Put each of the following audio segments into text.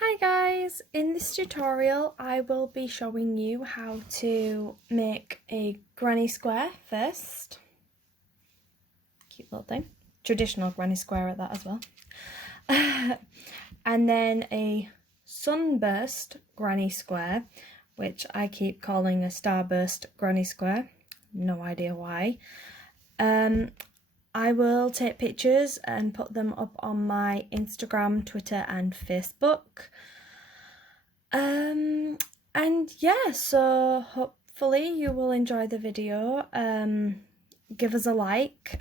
Hi guys, in this tutorial I will be showing you how to make a granny square first. Cute little thing. Traditional granny square at that as well. And then a sunburst granny square, which I keep calling a starburst granny square. No idea why. I will take pictures and put them up on my Instagram, Twitter and Facebook. And yeah, so hopefully you will enjoy the video. Give us a like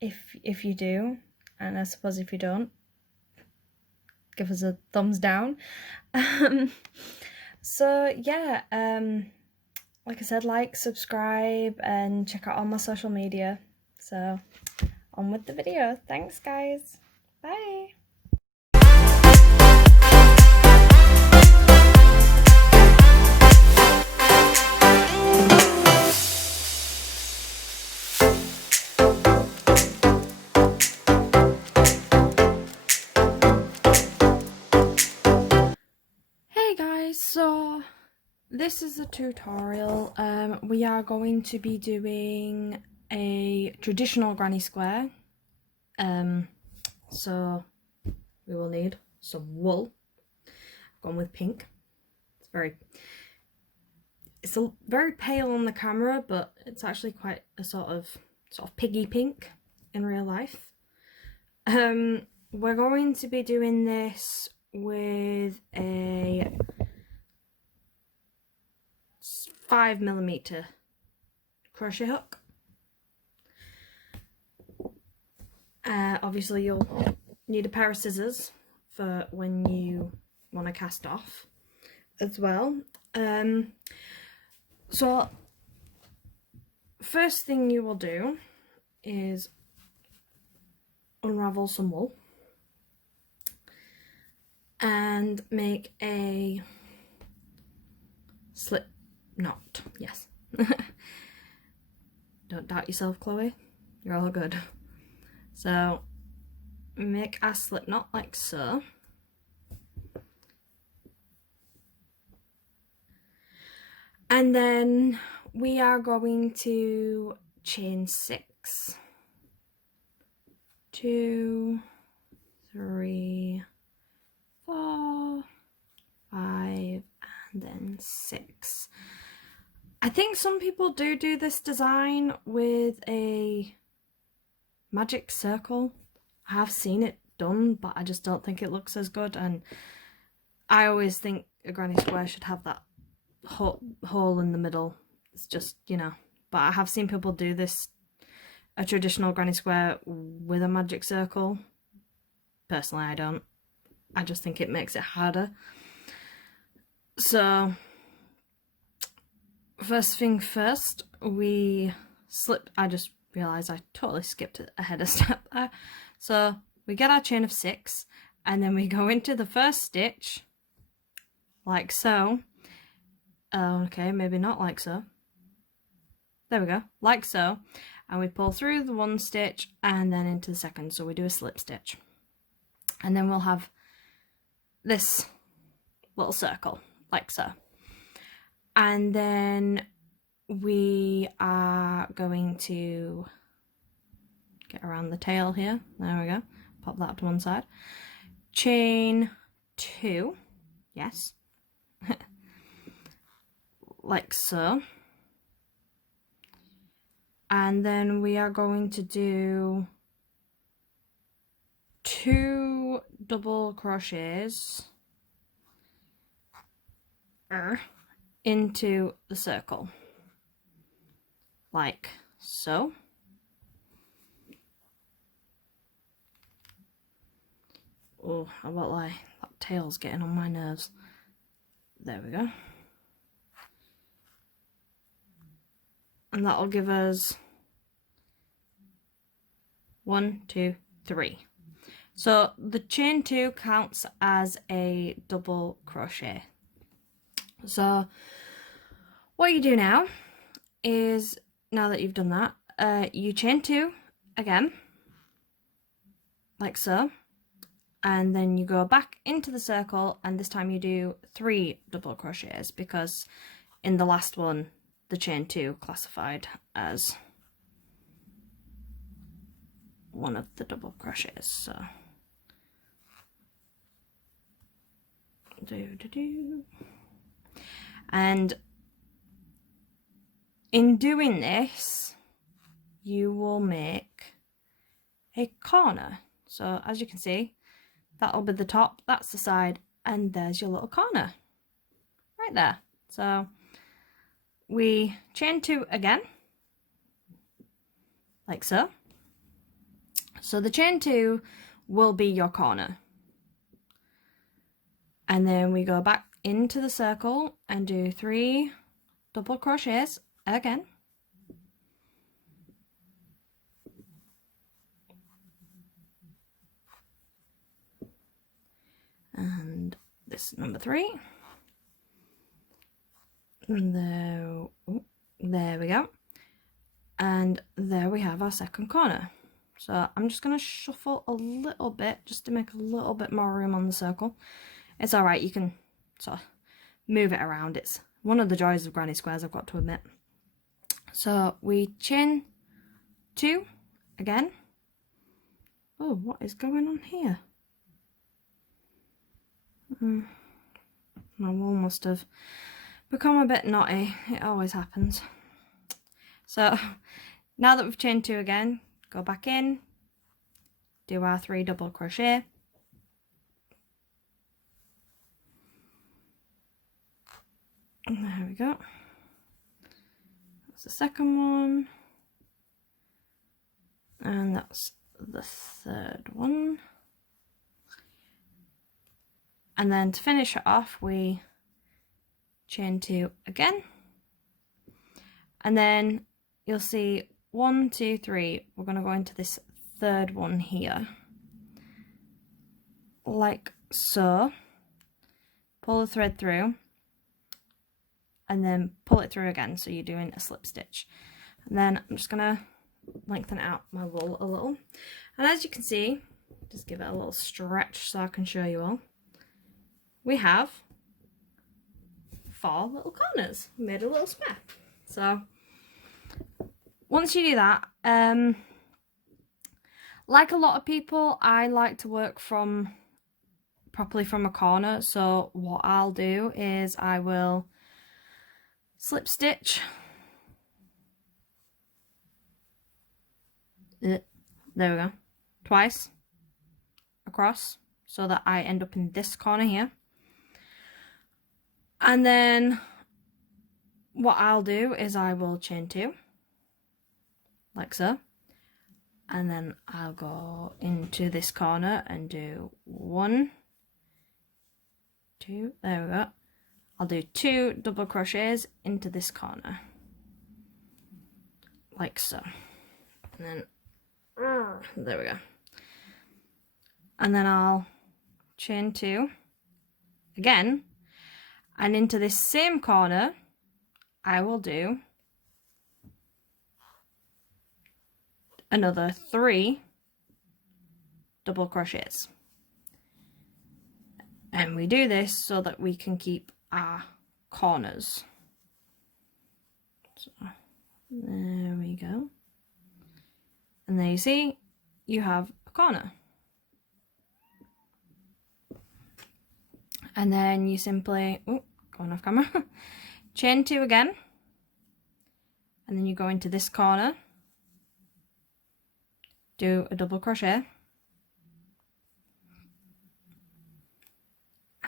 if you do, and I suppose if you don't, give us a thumbs down. So yeah, like I said, like, subscribe and check out all my social media. So on with the video. Thanks guys. Bye. Hey guys, so this is a tutorial. We are going to be doing a traditional granny square. So we will need some wool. I've gone with pink. It's very pale on the camera, but it's actually quite a sort of piggy pink in real life. We're going to be doing this with a 5mm crochet hook. Obviously you'll need a pair of scissors for when you want to cast off as well. So first thing you will do is unravel some wool and make a slip knot. Yes. Don't doubt yourself, Chloe. You're all good. So make a slip knot like so. And then we are going to chain 6. 2, 3, 4, 5, and then 6. I think some people do this design with a magic circle. I have seen it done, but I just don't think it looks as good, and I always think a granny square should have that hole in the middle. It's just, you know, but I have seen people do this, a traditional granny square with a magic circle. Personally, I don't. I just think it makes it harder. So first thing first, we slip. I just realised I totally skipped ahead a step there. So we get our chain of 6 and then we go into the first stitch like so. Okay, maybe not like so. There we go, like so. And we pull through the one stitch and then into the second, so we do a slip stitch. And then we'll have this little circle, like so. And then we are going to get around the tail here. There we go. Pop that to one side. Chain 2. Yes. Like so. And then we are going to do 2 double crochets into the circle, like so. Oh, I won't lie, that tail's getting on my nerves. There we go. And that'll give us 1, 2, 3. So the chain 2 counts as a double crochet. So what you do now is, now that you've done that, you chain 2 again, like so, and then you go back into the circle, and this time you do 3 double crochets, because in the last one the chain 2 classified as one of the double crochets. So and in doing this you will make a corner. So as you can see, that'll be the top, that's the side, and there's your little corner right there. So we chain 2 again, like so. So the chain 2 will be your corner. And then we go back into the circle and do 3 double crochets again. And this is number 3. And there we go. And there we have our second corner. So I'm just going to shuffle a little bit just to make a little bit more room on the circle. It's alright, you can sort of move it around. It's one of the joys of granny squares, I've got to admit. So we chain 2 again. Oh, what is going on here? My wool must have become a bit knotty. It always happens. So now that we've chained 2 again, go back in, do our 3 double crochet. And there we go. That's the second one. And that's the third one. And then to finish it off, we chain 2 again. And then you'll see 1, 2, 3. We're going to go into this third one here. Like so. Pull the thread through. And then pull it through again, so you're doing a slip stitch. And then I'm just going to lengthen out my wool a little. And as you can see, just give it a little stretch so I can show you all. We have 4 little corners. We made a little square. So once you do that, like a lot of people, I like to work properly from a corner. So what I'll do is I will slip stitch. There we go. Twice across so that I end up in this corner here. And then what I'll do is I will chain 2 like so. And then I'll go into this corner and do 1, 2, there we go. I'll do 2 double crochets into this corner, like so. And then, there we go. And then I'll chain 2 again, and into this same corner, I will do another 3 double crochets. And we do this so that we can keep our corners. So there we go. And there you see, you have a corner. And then you simply, going off camera, chain 2 again. And then you go into this corner, do a double crochet.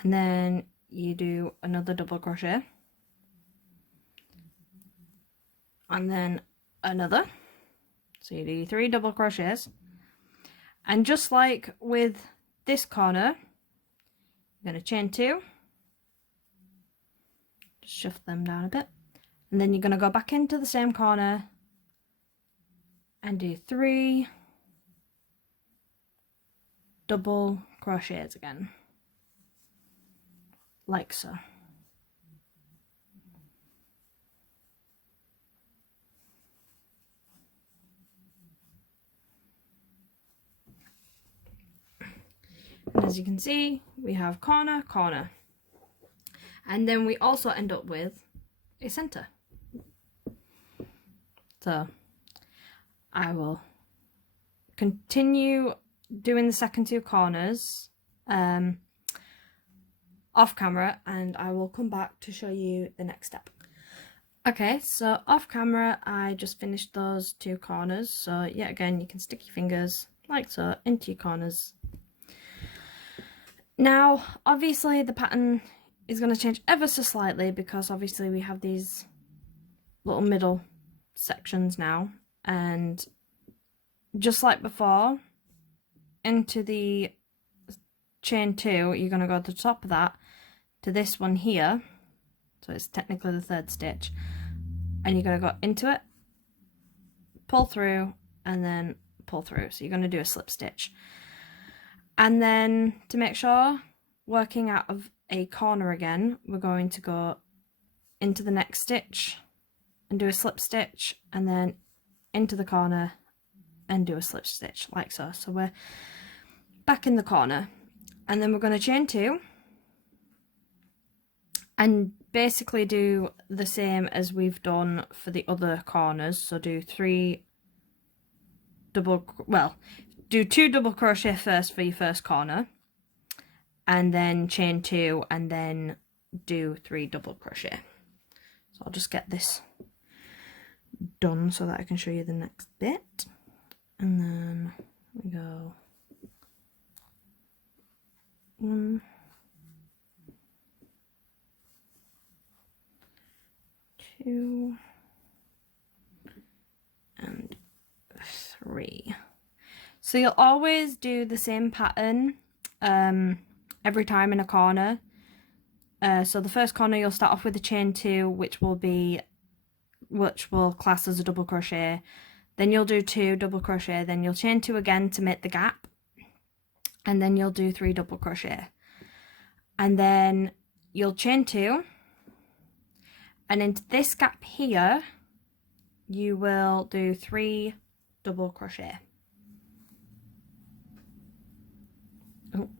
And then you do another double crochet, and then another, so you do 3 double crochets. And just like with this corner, you're going to chain 2, just shuffle them down a bit, and then you're going to go back into the same corner and do 3 double crochets again, like so. And as you can see, we have corner, corner. And then we also end up with a centre. So I will continue doing the second two corners off camera, and I will come back to show you the next step. Okay, so off camera I just finished those two corners. So yet again, you can stick your fingers like so into your corners. Now obviously the pattern is going to change ever so slightly, because obviously we have these little middle sections now, and just like before, into the chain 2 you're going to go to the top of that to this one here, so it's technically the third stitch, and you're going to go into it, pull through, and then pull through. So you're going to do a slip stitch, and then to make sure, working out of a corner again, we're going to go into the next stitch and do a slip stitch, and then into the corner and do a slip stitch like so. So we're back in the corner, and then we're going to chain 2 and basically do the same as we've done for the other corners. So do 2 double crochet first for your first corner, and then chain 2, and then do 3 double crochet. So I'll just get this done so that I can show you the next bit. And then we go 1, 2, and 3. So you'll always do the same pattern every time in a corner. So the first corner you'll start off with a chain 2, which will class as a double crochet. Then you'll do 2 double crochet, then you'll chain 2 again to make the gap, and then you'll do 3 double crochet, and then you'll chain 2, and into this gap here you will do 3 double crochet. Oh,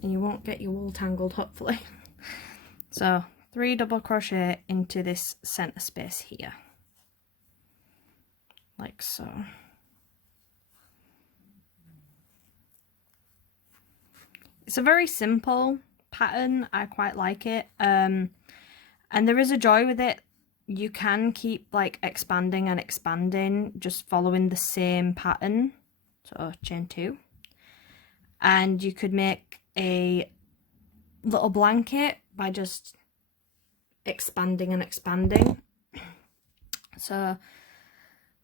and you won't get your wool tangled, hopefully. So 3 double crochet into this center space here, like so. It's a very simple pattern. I quite like it, and there is a joy with it. You can keep like expanding and expanding, just following the same pattern. So chain 2, and you could make a little blanket by just expanding and expanding. So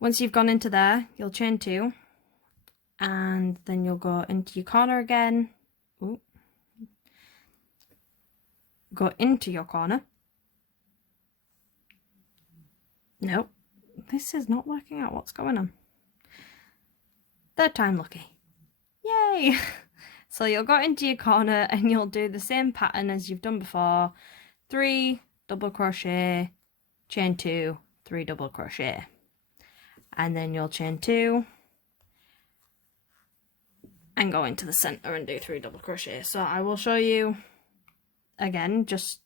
once you've gone into there, you'll chain 2, and then you'll go into your corner again. Ooh. Go into your corner. Nope, this is not working out. What's going on? Third time lucky. Yay! So you'll go into your corner and you'll do the same pattern as you've done before. 3 double crochet, chain 2, 3 double crochet. And then you'll chain 2 and go into the center and do 3 double crochet. So I will show you again, just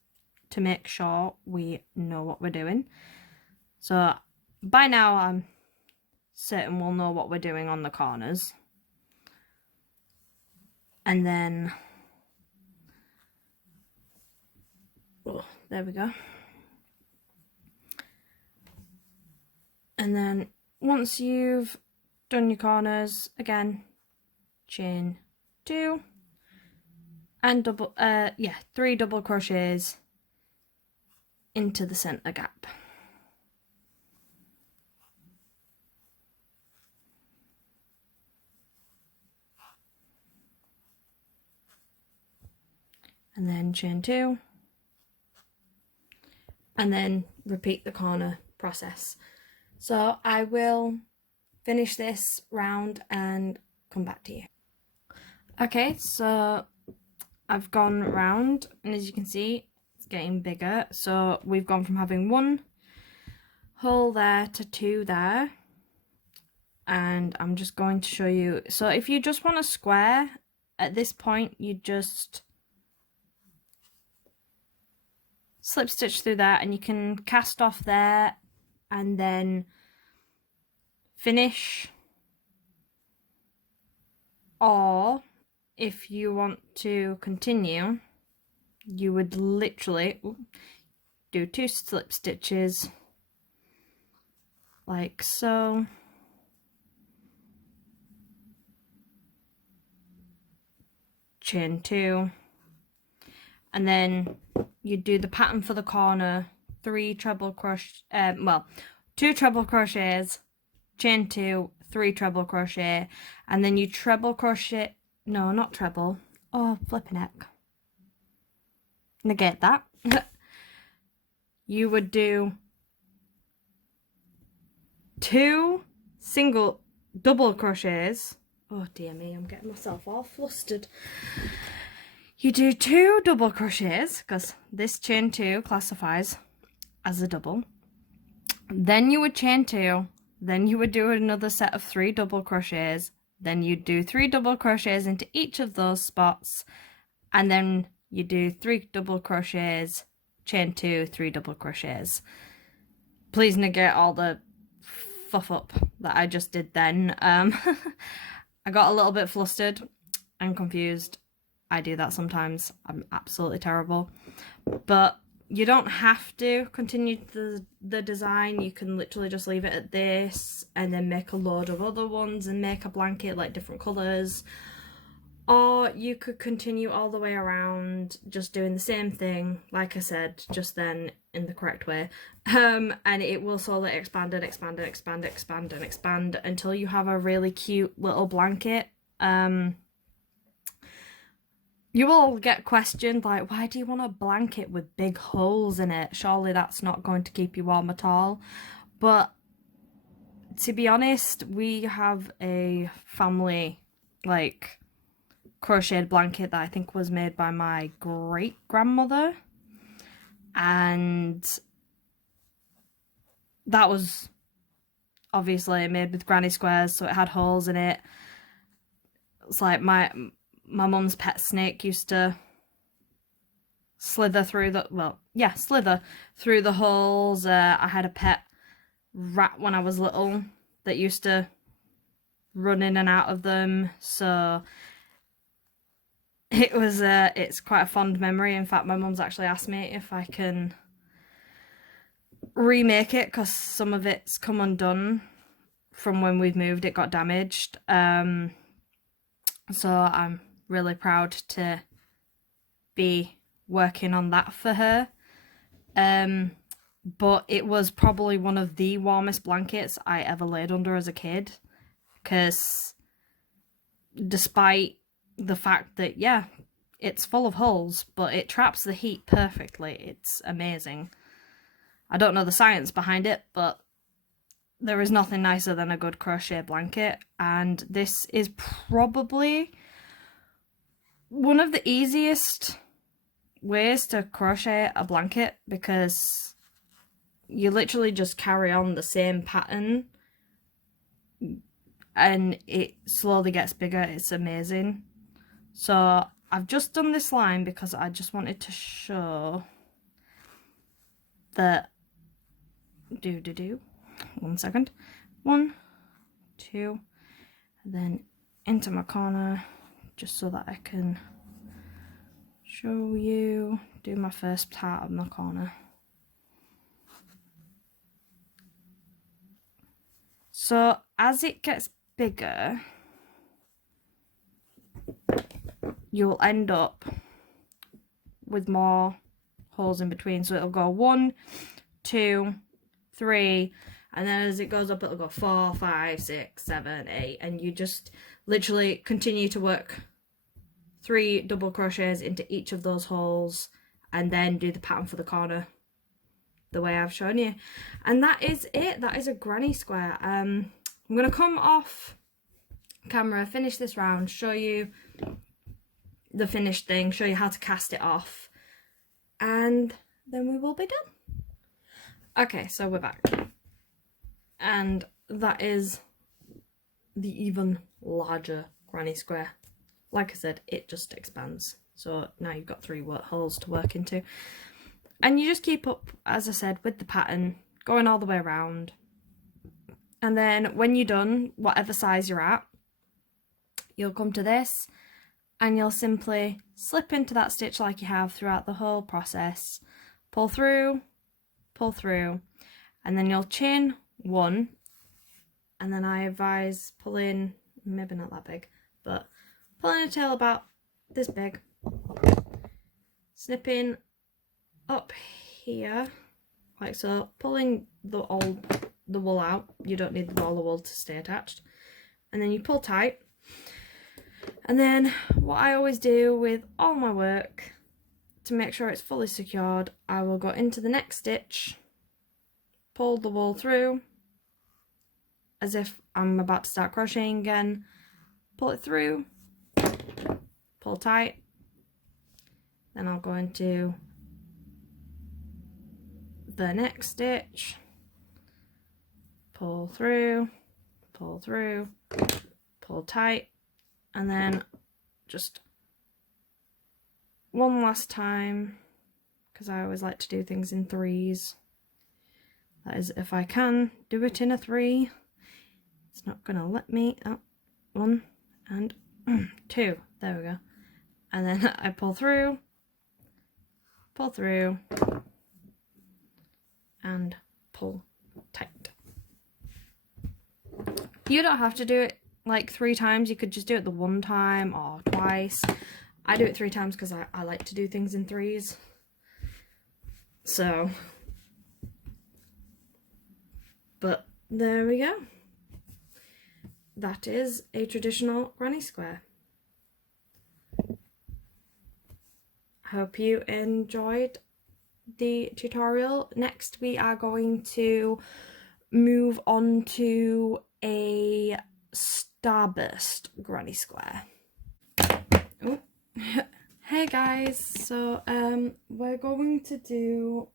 to make sure we know what we're doing. So by now I'm certain we'll know what we're doing on the corners. And then, oh, there we go. And then once you've done your corners, again, chain 2 and 3 double crochets into the center gap. And then chain 2, and then repeat the corner process. So I will finish this round and come back to you. Okay, so I've gone round, and as you can see, it's getting bigger. So we've gone from having 1 hole there to 2 there, and I'm just going to show you. So if you just want a square, at this point you just slip stitch through that, and you can cast off there and then finish, or if you want to continue, you would literally do 2 slip stitches like so, chain 2, and then you do the pattern for the corner, 2 treble crochets, chain 2, 3 treble crochet, and then you treble crochet, no, not treble, oh flipping heck, negate that. You would do 2 double crochets, oh dear me, I'm getting myself all flustered. You do 2 double crochets, because this chain 2 classifies as a double. Then you would chain 2, then you would do another set of 3 double crochets, then you do 3 double crochets into each of those spots, and then you do 3 double crochets, chain 2, 3 double crochets. Please negate all the fuff up that I just did then. I got a little bit flustered and confused. I do that sometimes. I'm absolutely terrible. But you don't have to continue the design. You can literally just leave it at this and then make a load of other ones and make a blanket like different colours. Or you could continue all the way around just doing the same thing, like I said just then, in the correct way. And it will slowly expand and expand and expand, expand and expand until you have a really cute little blanket. You will get questioned like, why do you want a blanket with big holes in it? Surely that's not going to keep you warm at all. But to be honest, we have a family like crocheted blanket that I think was made by my great grandmother, and that was obviously made with granny squares, so it had holes in it. It's like my mum's pet snake used to slither through slither through the holes. I had a pet rat when I was little that used to run in and out of them, so it was it's quite a fond memory. In fact, my mum's actually asked me if I can remake it, because some of it's come undone from when we've moved. It got damaged, so I'm really proud to be working on that for her. But it was probably one of the warmest blankets I ever laid under as a kid, because despite the fact that, yeah, it's full of holes, but it traps the heat perfectly. It's amazing. I don't know the science behind it, but there is nothing nicer than a good crochet blanket, and this is probably one of the easiest ways to crochet a blanket, because you literally just carry on the same pattern and it slowly gets bigger. It's amazing. So I've just done this line because I just wanted to show that 1 second, 1, 2, and then into my corner, just so that I can show you, do my first part of my corner. So as it gets bigger, you'll end up with more holes in between. So it'll go 1, 2, 3, and then as it goes up, it'll go 4, 5, 6, 7, 8, and you just literally continue to work 3 double crochets into each of those holes, and then do the pattern for the corner the way I've shown you. And that is it. That is a granny square. I'm gonna come off camera, finish this round, show you the finished thing, show you how to cast it off, and then we will be done. Okay, so we're back, and that is the even larger granny square like I said, it just expands. So now you've got 3 holes to work into. And you just keep up, as I said, with the pattern, going all the way around. And then when you're done, whatever size you're at, you'll come to this and you'll simply slip into that stitch like you have throughout the whole process. Pull through, and then you'll chain 1. And then I advise pulling, maybe not that big, but pulling a tail about this big, snipping up here, like so, pulling the wool out. You don't need the ball of wool to stay attached. And then you pull tight. And then what I always do with all my work, to make sure it's fully secured, I will go into the next stitch, pull the wool through, as if I'm about to start crocheting again, pull it through, pull tight, then I'll go into the next stitch, pull through, pull tight, and then just one last time, because I always like to do things in 3s. That is, if I can do it in a 3. It's not gonna let me. Oh, 1 and 2. There we go. And then I pull through, and pull tight. You don't have to do it like 3 times. You could just do it the 1 time or twice. I do it 3 times because I like to do things in 3s. So, but there we go. That is a traditional granny square. I hope you enjoyed the tutorial. Next we are going to move on to a Starburst granny square. Oh. Hey guys, so we're going to do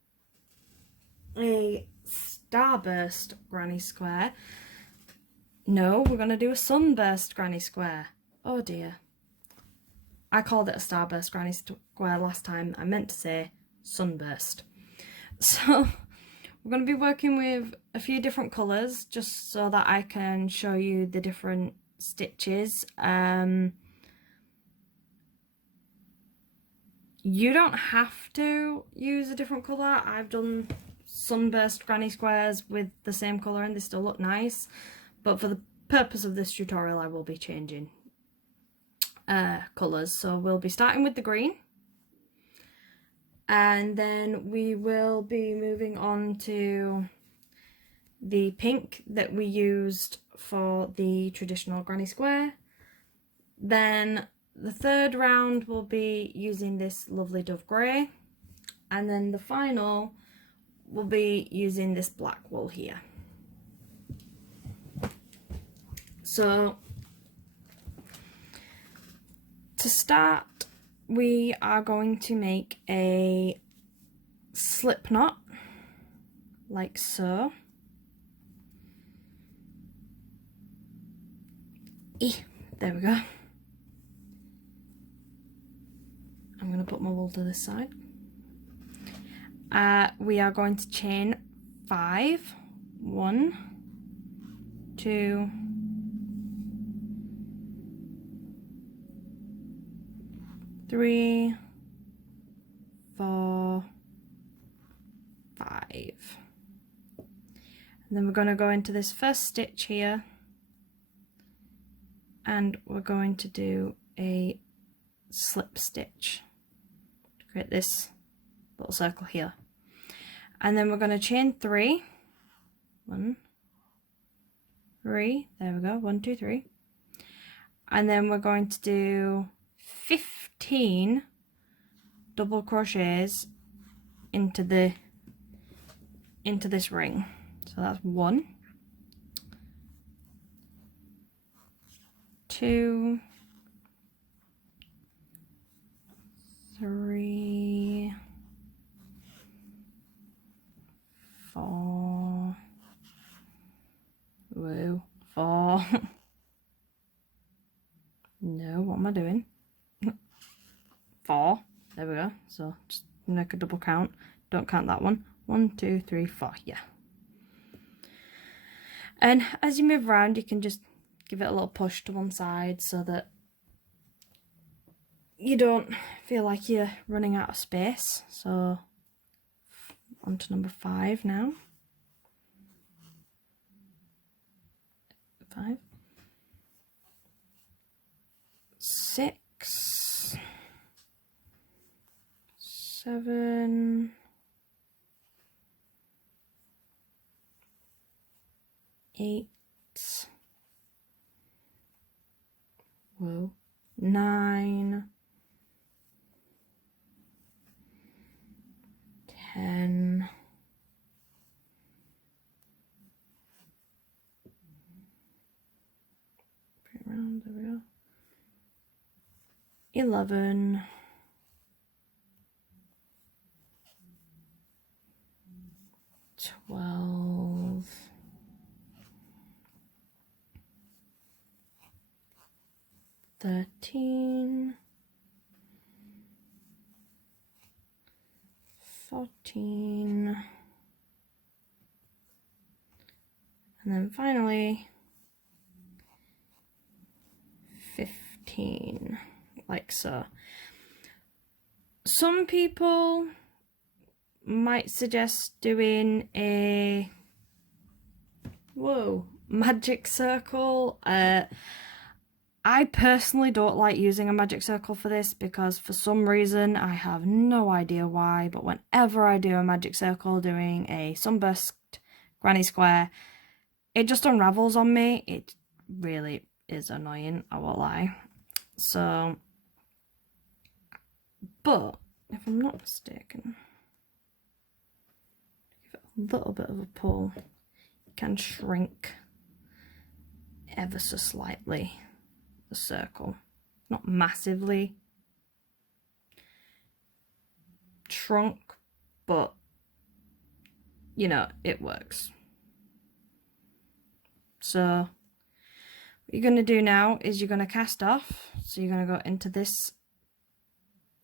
a Starburst granny square. No, we're going to do a Sunburst granny square. Oh dear. I called it a Starburst granny square last time. I meant to say Sunburst. So we're going to be working with a few different colours just so that I can show you the different stitches. You don't have to use a different colour. I've done Sunburst granny squares with the same colour and they still look nice. But for the purpose of this tutorial, I will be changing colours. So we'll be starting with the green. And then we will be moving on to the pink that we used for the traditional granny square. Then the third round will be using this lovely dove grey, and then the final will be using this black wool here. So to start, we are going to make a slip knot like so. There we go. I'm going to put my wool to this side. We are going to chain 5. 1, 2, 3, 4, 5. And then we're going to go into this first stitch here and we're going to do a slip stitch to create this little circle here. And then we're going to chain 3. 1, 3, there we go, 1, 2, 3. And then we're going to do 15 double crochets into this ring. So that's 1, 2, 3, 4, whoa, 4, no, what am am I doing? 4. There we go. So just make a double count. Don't count that one. 1, 2, 3, 4. Yeah. And as you move around, you can just give it a little push to one side so that you don't feel like you're running out of space. So on to number 5 now. 5. 6. 7. 8. Whoa. 9. 10. 11. 12. 13. 14. And then finally 15, like so. Some people might suggest doing a magic circle. I personally don't like using a magic circle for this because for some reason, I have no idea why, but whenever I do a magic circle doing a Sunburst Granny square, it just unravels on me. It really is annoying, I won't lie. So, but if I'm not mistaken, give it a little bit of a pull, you can shrink ever so slightly the circle, not massively shrunk, but you know, it works. So what you're going to do now is you're going to cast off. So you're going to go into this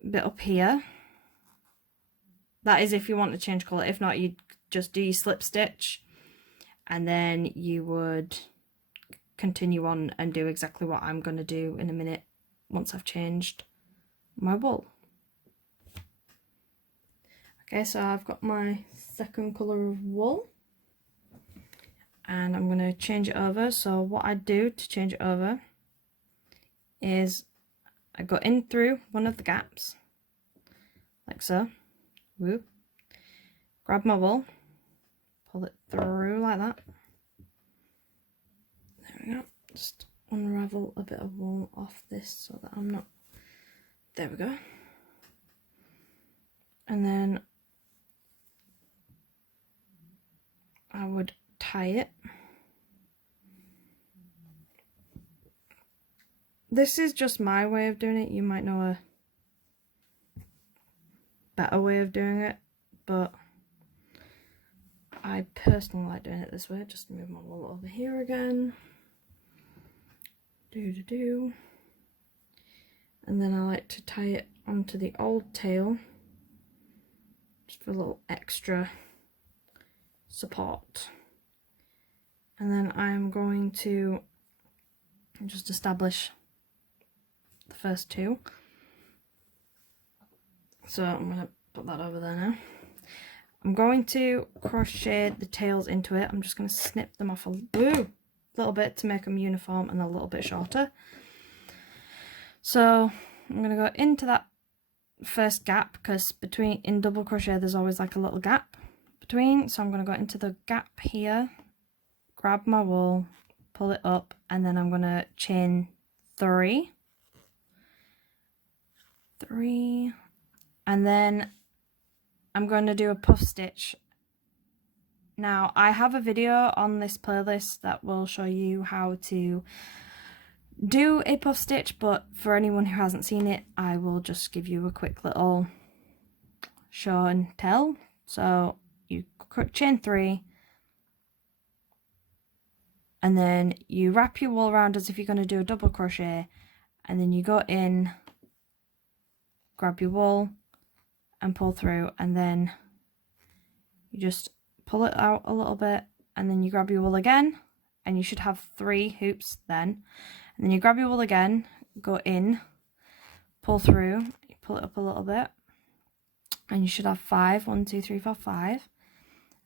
bit up here. That is if you want to change colour. If not, you'd just do your slip stitch and then you would continue on and do exactly what I'm going to do in a minute once I've changed my wool. Okay, so I've got my second colour of wool and I'm going to change it over. So what I do to change it over is I go in through one of the gaps, like so. Whoop. Grab my wool, pull it through like that. There we go. Just unravel a bit of wool off this so that I'm not... There we go. And then I would tie it. This is just my way of doing it. You might know a better way of doing it, but I personally like doing it this way. Just move my wool over here again. And then I like to tie it onto the old tail just for a little extra support. And then I'm going to just establish the first two. So I'm going to put that over there now. I'm going to crochet the tails into it. I'm just going to snip them off a little bit to make them uniform and a little bit shorter. So I'm going to go into that first gap because in double crochet there's always like a little gap between. So I'm going to go into the gap here, grab my wool, pull it up, and then I'm going to chain 3, and then I'm going to do a puff stitch. Now I have a video on this playlist that will show you how to do a puff stitch, but for anyone who hasn't seen it, I will just give you a quick little show and tell. So you chain 3 and then you wrap your wool around as if you're going to do a double crochet, and then you go in, grab your wool and pull through, and then you just pull it out a little bit, and then you grab your wool again, and you should have 3 hoops then, and then you grab your wool again, go in, pull through, you pull it up a little bit, and you should have 5. 1, 2, 3, 4, 5.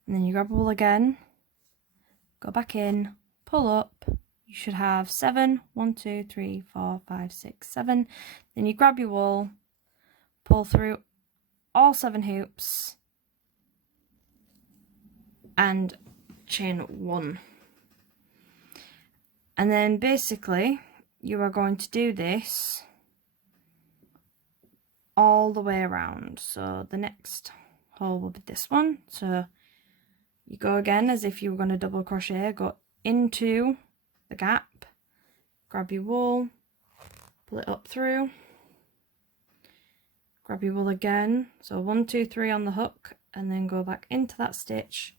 And then you grab a wool again, go back in, pull up, you should have 7. 1, 2, 3, 4, 5, 6, 7. Then you grab your wool, pull through all 7 hoops, and chain 1. And then basically you are going to do this all the way around. So the next hole will be this one. So you go again as if you were going to double crochet, go into the gap, grab your wool, pull it up through, grab your wool again, so 1, 2, 3 on the hook, and then go back into that stitch,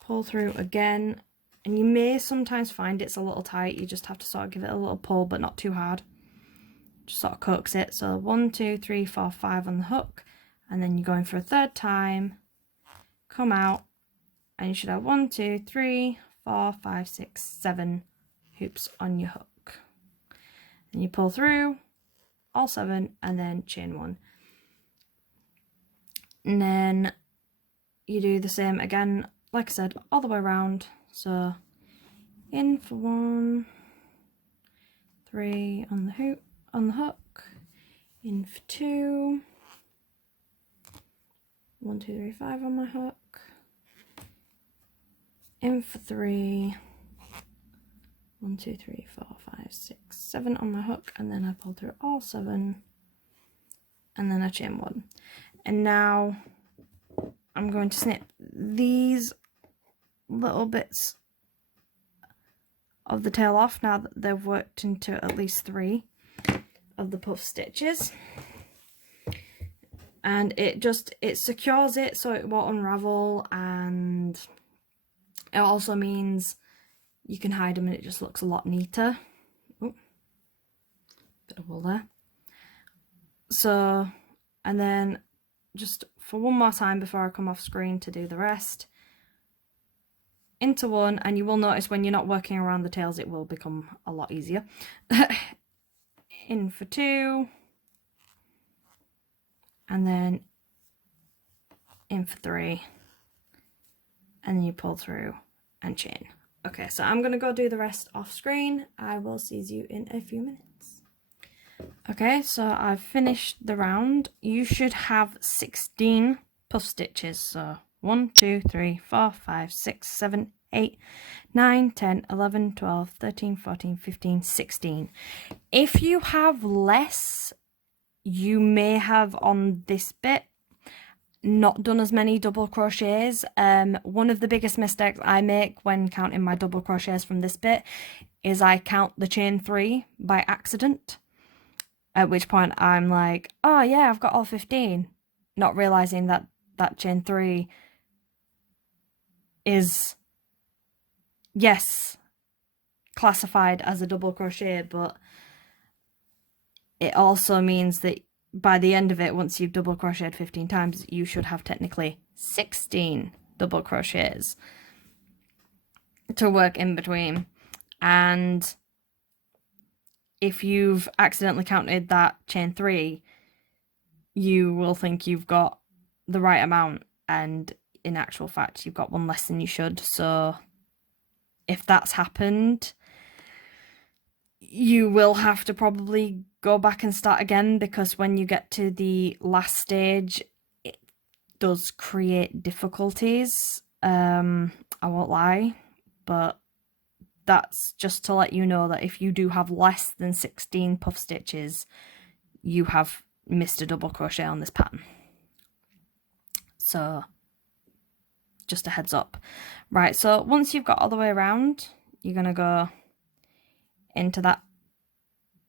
pull through again, and you may sometimes find it's a little tight, you just have to sort of give it a little pull but not too hard, just sort of coax it. So 1, 2, 3, 4, 5 on the hook, and then you're going for a 3rd time, come out, and you should have 1, 2, 3, 4, 5, 6, 7 hoops on your hook. And you pull through all 7 and then chain 1. And then you do the same again, like I said, all the way around. So in for 1, 3 on the hook, in for 2, 1, 2, 3, 5 on my hook, in for 3, 1, 2, 3, 4, 5, 6, 7 on my hook, and then I pull through all 7, and then I chain 1. And now I'm going to snip these little bits of the tail off now that they've worked into at least 3 of the puff stitches, and it secures it so it won't unravel, and it also means you can hide them and it just looks a lot neater. Oh, bit of wool there. So, and then just for one more time before I come off screen to do the rest, into 1, and you will notice when you're not working around the tails it will become a lot easier. In for 2, and then in for 3, and then you pull through and chain. Okay, so I'm going to go do the rest off screen. I will see you in a few minutes. Okay, so I've finished the round. You should have 16 puff stitches. So 1, 2, 3, 4, 5, 6, 7, 8, 9, 10, 11, 12, 13, 14, 15, 16. If you have less, you may have on this bit not done as many double crochets. One of the biggest mistakes I make when counting my double crochets from this bit is I count the chain 3 by accident, at which point I'm like, oh yeah, I've got all 15, not realizing that that chain 3 is, yes, classified as a double crochet, but it also means that by the end of it, once you've double crocheted 15 times, you should have technically 16 double crochets to work in between. And if you've accidentally counted that chain 3, you will think you've got the right amount, and in actual fact you've got one less than you should. So if that's happened, you will have to probably go back and start again, because when you get to the last stage it does create difficulties. I won't lie, but that's just to let you know that if you do have less than 16 puff stitches, you have missed a double crochet on this pattern. So just a heads up. Right, so once you've got all the way around, you're going to go into that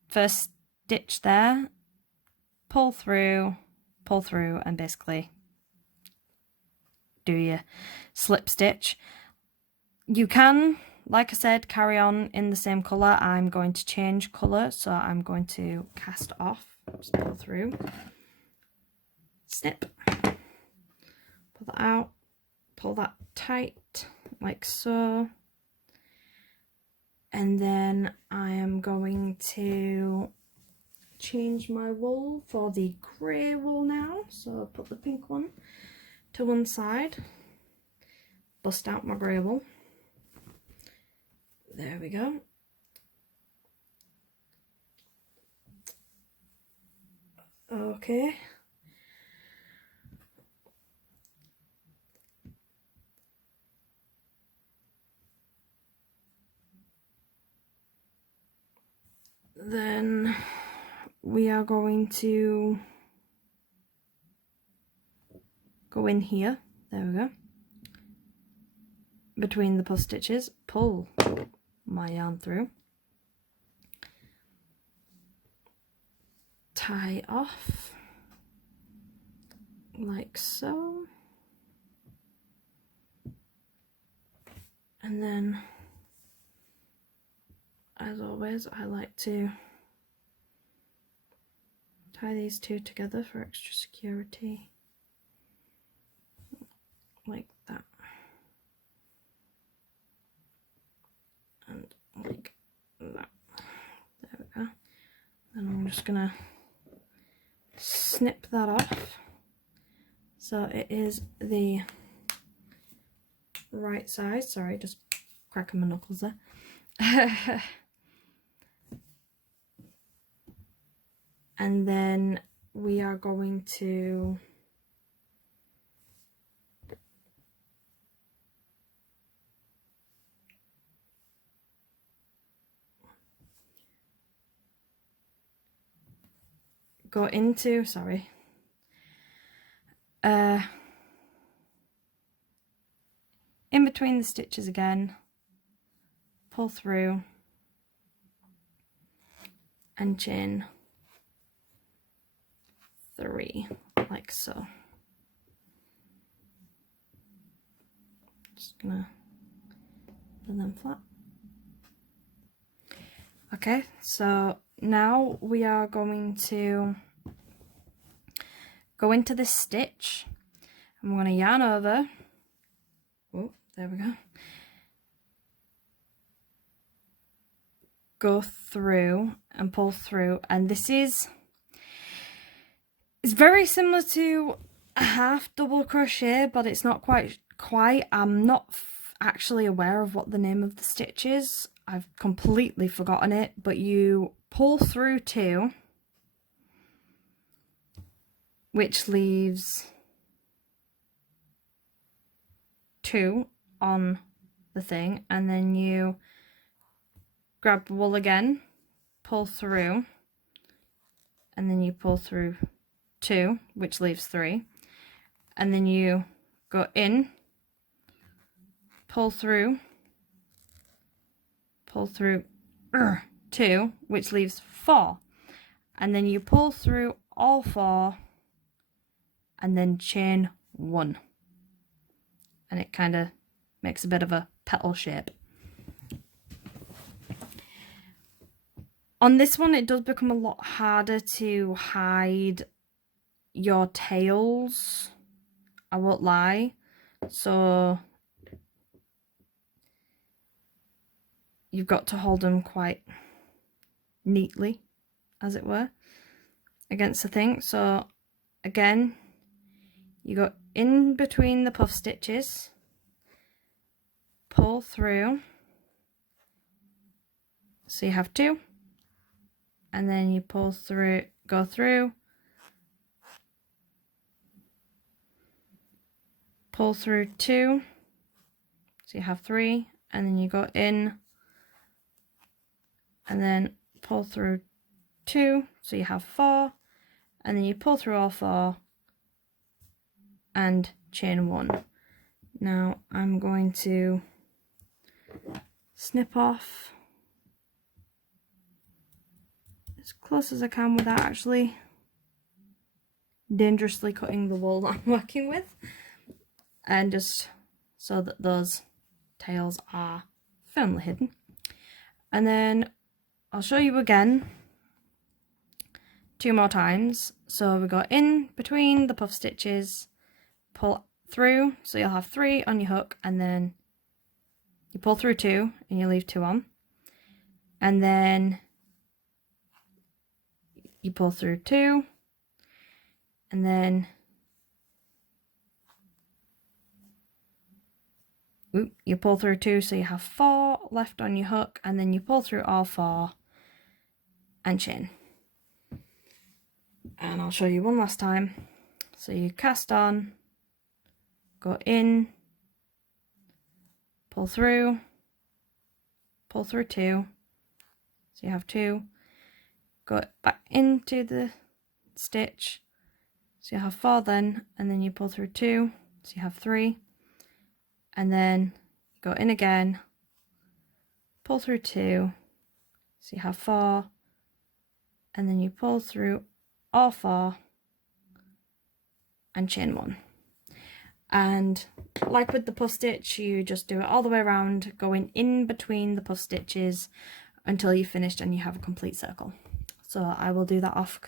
first stitch there, pull through, and basically do your slip stitch. You can like I said, carry on in the same colour. I'm going to change colour, so I'm going to cast off, just pull through, snip, pull that out, pull that tight like so, and then I am going to change my wool for the grey wool now. So I'll put the pink one to one side, bust out my grey wool. There we go. Okay. Then we are going to go in here. There we go. Between the puff stitches, pull my yarn through, tie off like so, and then as always I like to tie these two together for extra security, like that, and like that. There we go. Then I'm just gonna snip that off so it is the right size. Sorry, just cracking my knuckles there. And then we are going to go into, sorry, in between the stitches again, pull through and chain 3 like so. Just gonna put them flat. Okay, so now we are going to go into this stitch. I'm going to yarn over. Oh, there we go. Go through and pull through, and this is, it's very similar to a half double crochet, but it's not quite. I'm not actually aware of what the name of the stitch is. I've completely forgotten it, but you pull through 2, which leaves 2 on the thing, and then you grab wool again, pull through, and then you pull through 2, which leaves 3, and then you go in, pull through 2, which leaves 4, and then you pull through all 4 and then chain 1, and it kind of makes a bit of a petal shape. On this one it does become a lot harder to hide your tails, I won't lie, so you've got to hold them quite neatly, as it were, against the thing. So again, you go in between the puff stitches, pull through, so you have 2, and then you pull through, go through, pull through 2, so you have 3, and then you go in and then pull through 2, so you have 4, and then you pull through all 4 and chain 1. Now I'm going to snip off as close as I can without actually dangerously cutting the wool that I'm working with, and just so that those tails are firmly hidden. And then I'll show you again 2 more times. So we go in between the puff stitches, pull through, so you'll have 3 on your hook, and then you pull through 2 and you leave 2 on, and then you pull through 2, and then you pull through 2, so you have 4 left on your hook, and then you pull through all 4 and chain. And I'll show you one last time. So you cast on, go in, pull through 2, so you have 2, go back into the stitch, so you have 4 then, and then you pull through 2, so you have 3, and then go in again, pull through 2, so you have 4, and then you pull through all 4 and chain 1. And like with the puff stitch, you just do it all the way around, going in between the puff stitches until you're finished and you have a complete circle. So I will do that off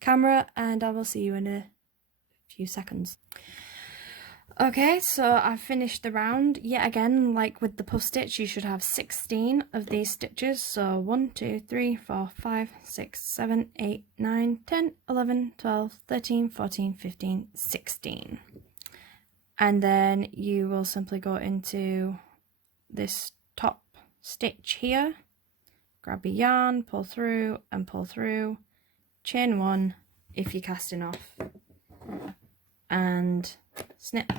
camera and I will see you in a few seconds. Okay, so I've finished the round. Yet again, like with the puff stitch, you should have 16 of these stitches. So 1, 2, 3, 4, 5, 6, 7, 8, 9, 10, 11, 12, 13, 14, 15, 16. And then you will simply go into this top stitch here, grab your yarn, pull through and pull through, chain 1 if you're casting off, and snip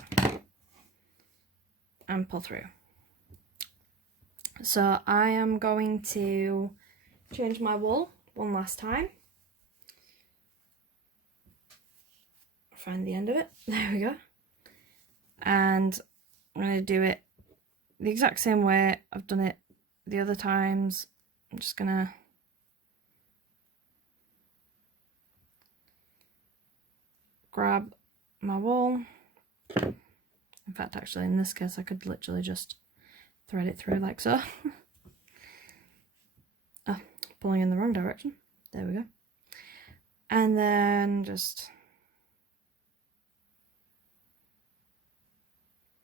and pull through. So I am going to change my wool one last time. Find the end of it. There we go. And I'm going to do it the exact same way I've done it the other times. I'm just going to grab my wool. In fact, actually, in this case, I could literally just thread it through like so. Oh, pulling in the wrong direction. There we go. And then just...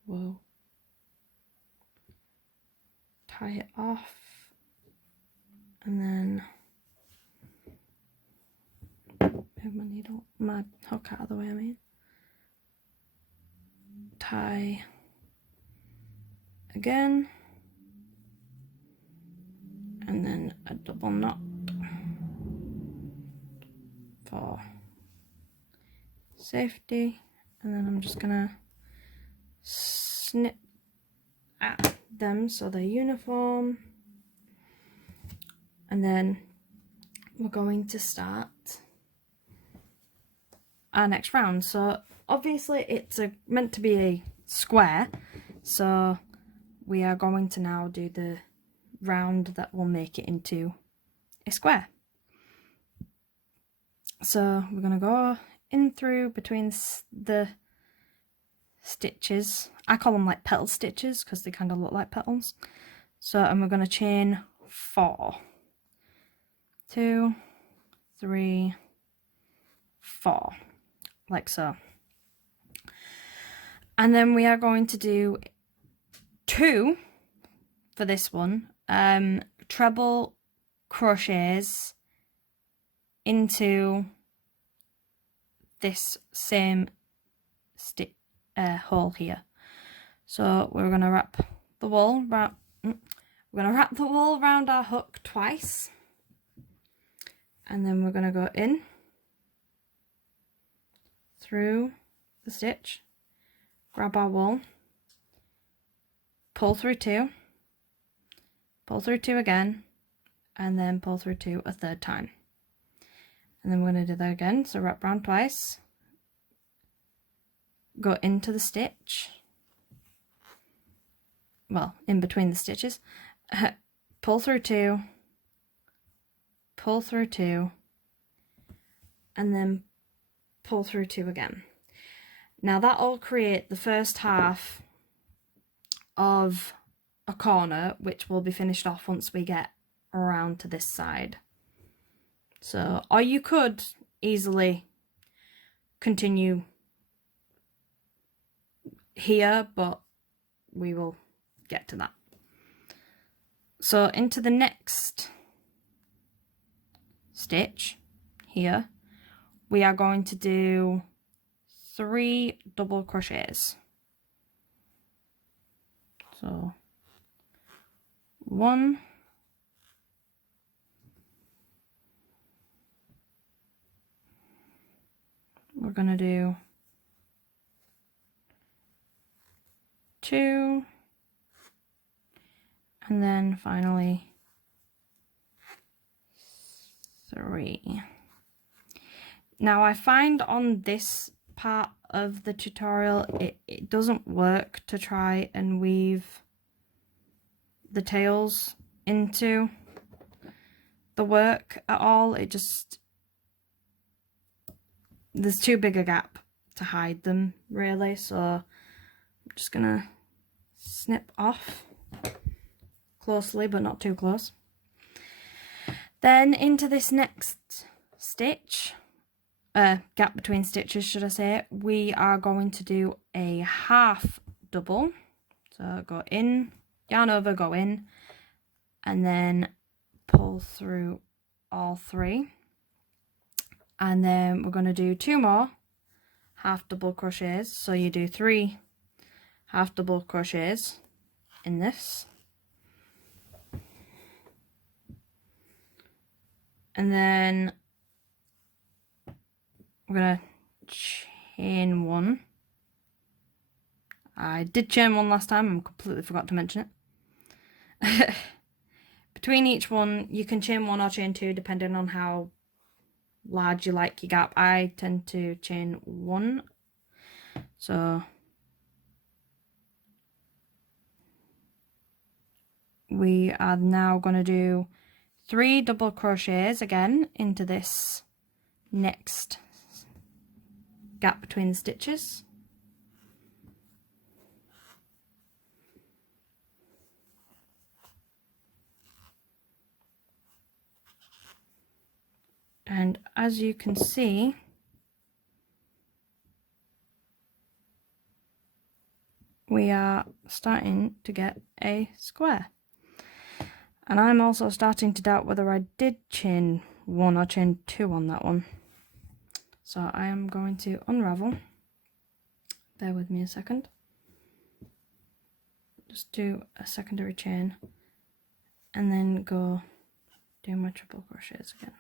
Whoa. Tie it off. And then... move my needle, my hook out of the way, I mean. Tie again, and then a double knot for safety, and then I'm just gonna snip at them so they're uniform, and then we're going to start our next round. So obviously it's meant to be a square, so we are going to now do the round that will make it into a square. So we're going to go in through between the stitches. I call them like petal stitches because they kind of look like petals. So, and we're going to chain 4. 2, 3, 4, like so. And then we are going to do 2 for this one, treble crochets into this same hole here. So we're going to wrap the wool around our hook twice, and then we're going to go in through the stitch, grab our wool, pull through 2, pull through 2 again, and then pull through 2 a third time. And then we're going to do that again. So wrap round twice, go into the stitch, well, in between the stitches, pull through 2, pull through 2, and then pull through 2 again. Now that'll create the first half of a corner, which will be finished off once we get around to this side. So, or you could easily continue here, but we will get to that. So into the next stitch here, we are going to do 3 double crochets. So 1, we're going to do 2, and then finally 3. Now I find on this part of the tutorial it doesn't work to try and weave the tails into the work at all. It just, there's too big a gap to hide them really, so I'm just gonna snip off closely but not too close. Then into this next stitch, gap between stitches should I say, we are going to do a half double. So go in, yarn over, go in, and then pull through all 3, and then we're going to do 2 more half double crochets. So you do 3 half double crochets in this, and then we're going to chain 1. I did chain 1 last time and completely forgot to mention it. Between each one you can chain 1 or chain 2 depending on how large you like your gap. I tend to chain 1. So we are now going to do 3 double crochets again into this next gap between the stitches. And as you can see, we are starting to get a square. And I'm also starting to doubt whether I did chain 1 or chain 2 on that one. So I am going to unravel. Bear with me a second. Just do a secondary chain and then go do my triple crochets again.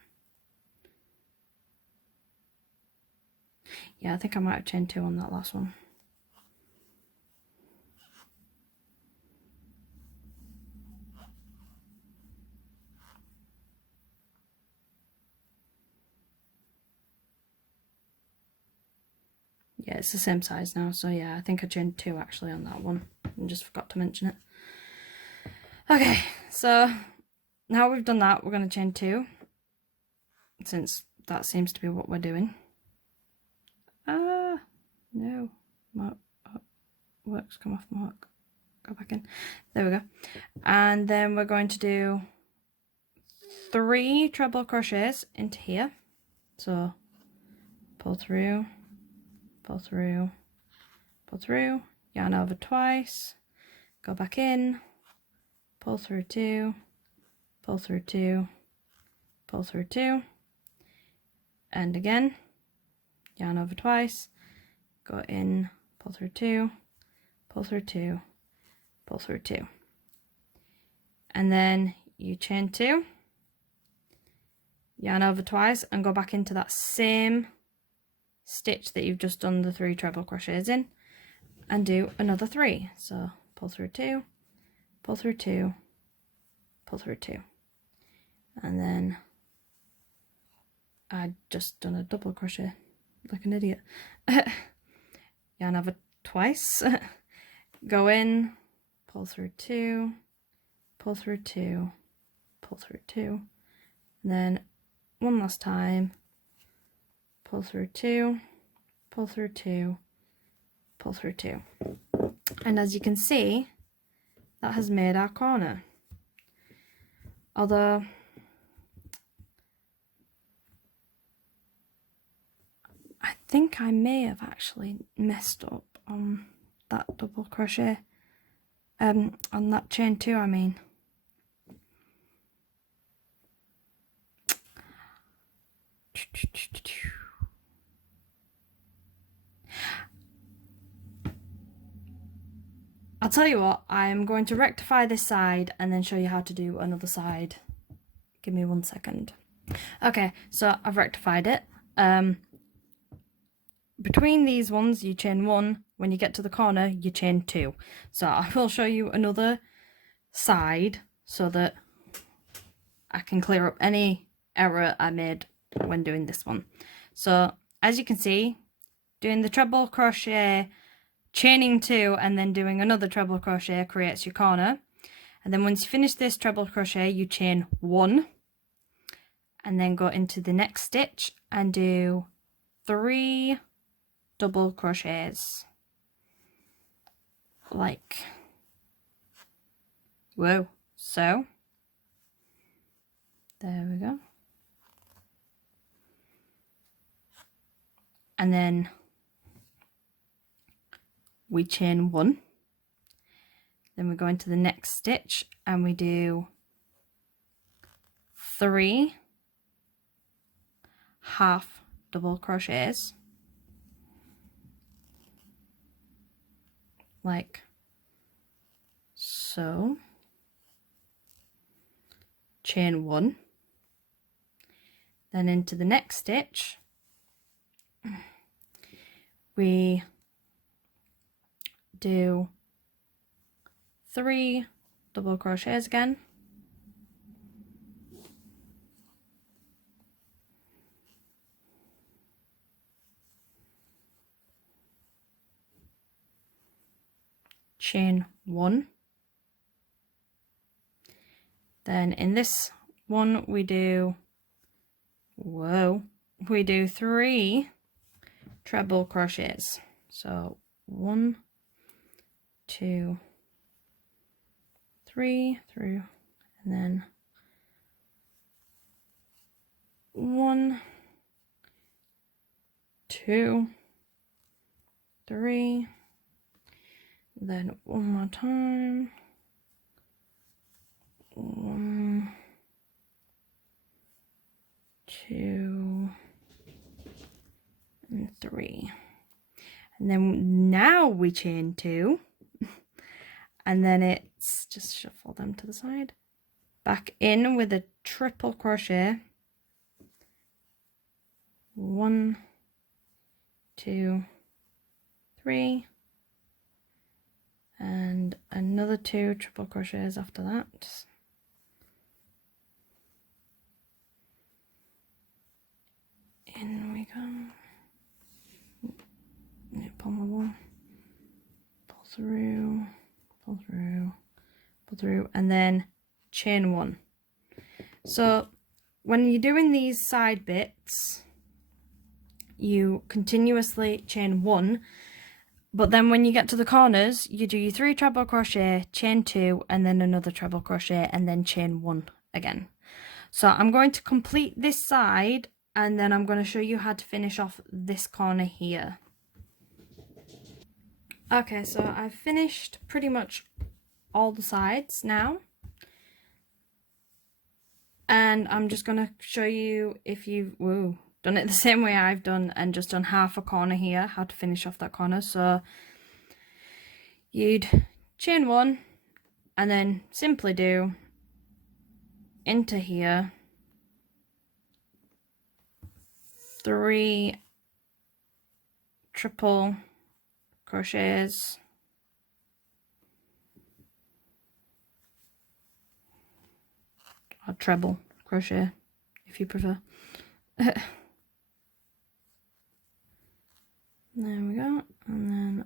Yeah, I think I might have chained 2 on that last one. Yeah, it's the same size now, so yeah, I think I chained 2 actually on that one and just forgot to mention it. Okay, so now we've done that, we're going to chain 2, since that seems to be what we're doing. No, mark, work's come off my hook. Go back in. There we go. And then we're going to do 3 treble crochets into here. So pull through, pull through, pull through, yarn over twice, go back in, pull through 2, pull through 2, pull through 2, and again, yarn over twice, go in, pull through 2, pull through 2, pull through 2, and then you chain 2, yarn over twice, and go back into that same stitch that you've just done the 3 treble crochets in, and do another 3. So pull through 2, pull through 2, pull through 2, and then I just done a double crochet like an idiot. Yarn over twice, go in, pull through 2, pull through 2, pull through 2, and then one last time, pull through 2, pull through 2, pull through 2. And as you can see, that has made our corner. Although I think I may have actually messed up on that double crochet, on that chain 2 I mean. I'll tell you what, I'm going to rectify this side and then show you how to do another side. Give me 1 second. Okay, so I've rectified it. Between these ones you chain 1, when you get to the corner you chain 2. So I will show you another side so that I can clear up any error I made when doing this one. So as you can see, doing the treble crochet, chaining 2 and then doing another treble crochet creates your corner. And then once you finish this treble crochet you chain 1 and then go into the next stitch and do 3 double crochets, like whoa, so there we go. And then we chain 1, then we go into the next stitch and we do 3 half double crochets, like so, chain 1, then into the next stitch we do 3 double crochets again, chain 1, then in this one we do, we do 3 treble crochets, so 1, 2, 3 through, and then 1, 2, 3, then one more time, 1, 2, and 3, and then now we chain 2, and then it's just shuffle them to the side, back in with a triple crochet, 1, 2, 3, and another 2 triple crochets after that. In we go. Pull my one, pull through, pull through, pull through, and then chain 1. So when you're doing these side bits, you continuously chain 1, but then when you get to the corners you do your 3 treble crochet, chain 2, and then another treble crochet, and then chain 1 again. So I'm going to complete this side and then I'm going to show you how to finish off this corner here. Okay, so I've finished pretty much all the sides now, and I'm just going to show you, if you've done it the same way I've done and just done half a corner here, how to finish off that corner. So you'd chain 1 and then simply do into here 3 triple crochets, or treble crochet if you prefer. There we go, and then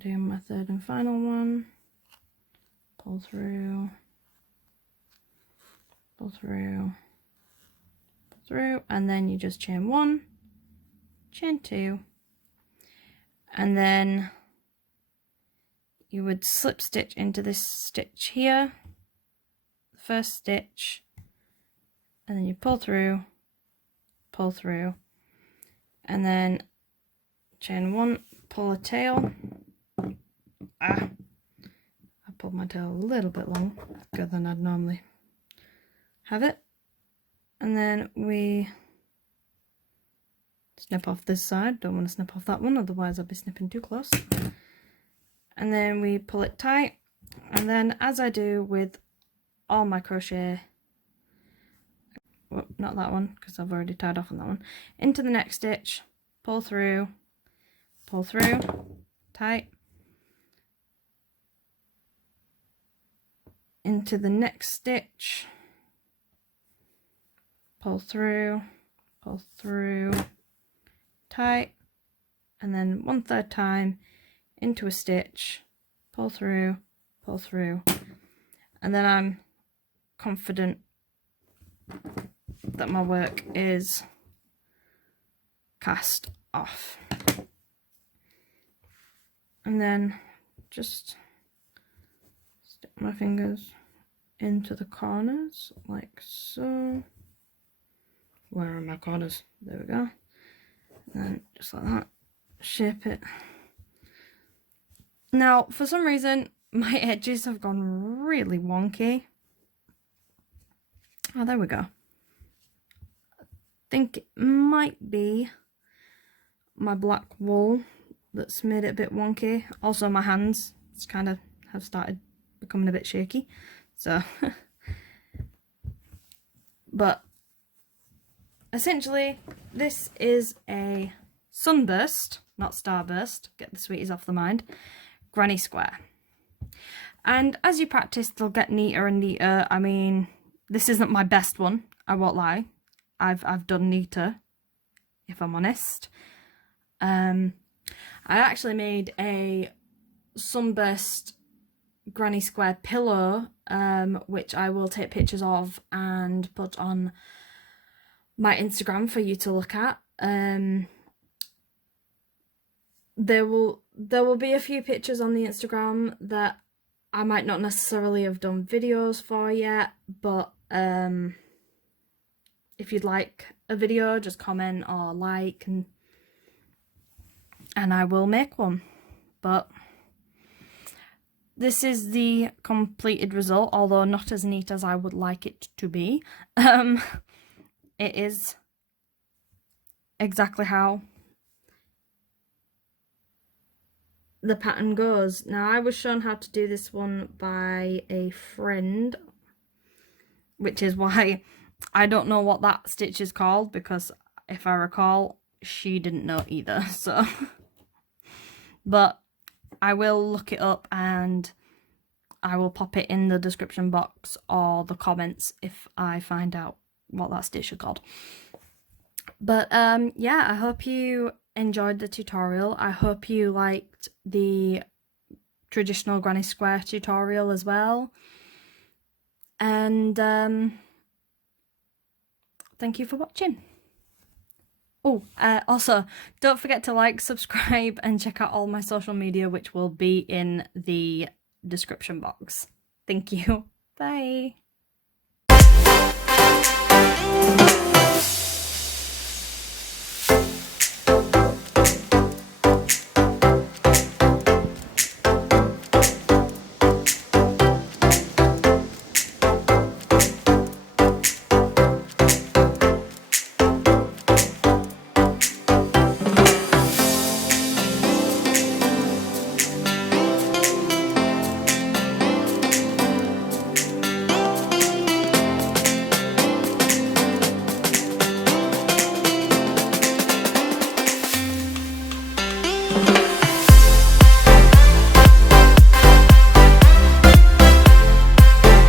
do my third and final one, pull through, pull through, pull through, and then you just chain 1, chain 2, and then you would slip stitch into this stitch here, the first stitch, and then you pull through, and then chain 1, pull a tail. I pulled my tail a little bit longer than I'd normally have it, and then we snip off this side. Don't want to snip off that one, otherwise I'll be snipping too close. And then we pull it tight, and then as I do with all my crochet, well, not that one because I've already tied off on that one, into the next stitch, pull through, tight, into the next stitch, pull through, tight, and then 1/3 time into a stitch, pull through, and then I'm confident that my work is cast off. And then just stick my fingers into the corners like so. Where are my corners? There we go. And then just like that, shape it. Now, for some reason, my edges have gone really wonky. Oh, there we go. I think it might be my black wool that's made it a bit wonky. Also, my hands kind of have started becoming a bit shaky. So, but essentially, this is a Sunburst, not Starburst, get the sweeties off the mind, granny square. And as you practice, they'll get neater and neater. I mean, this isn't my best one, I won't lie. I've done neater, if I'm honest. I actually made a Sunburst granny square pillow, which I will take pictures of and put on my Instagram for you to look at. There will be a few pictures on the Instagram that I might not necessarily have done videos for yet, but if you'd like a video, just comment or like, and I will make one. But this is the completed result, although not as neat as I would like it to be. It is exactly how the pattern goes. Now, I was shown how to do this one by a friend, which is why I don't know what that stitch is called, because if I recall, she didn't know either. So, but I will look it up and I will pop it in the description box or the comments if I find out what that stitch is called. But yeah, I hope you enjoyed the tutorial. I hope you liked the traditional granny square tutorial as well. And thank you for watching. Oh, also, don't forget to like, subscribe, and check out all my social media, which will be in the description box. Thank you. Bye.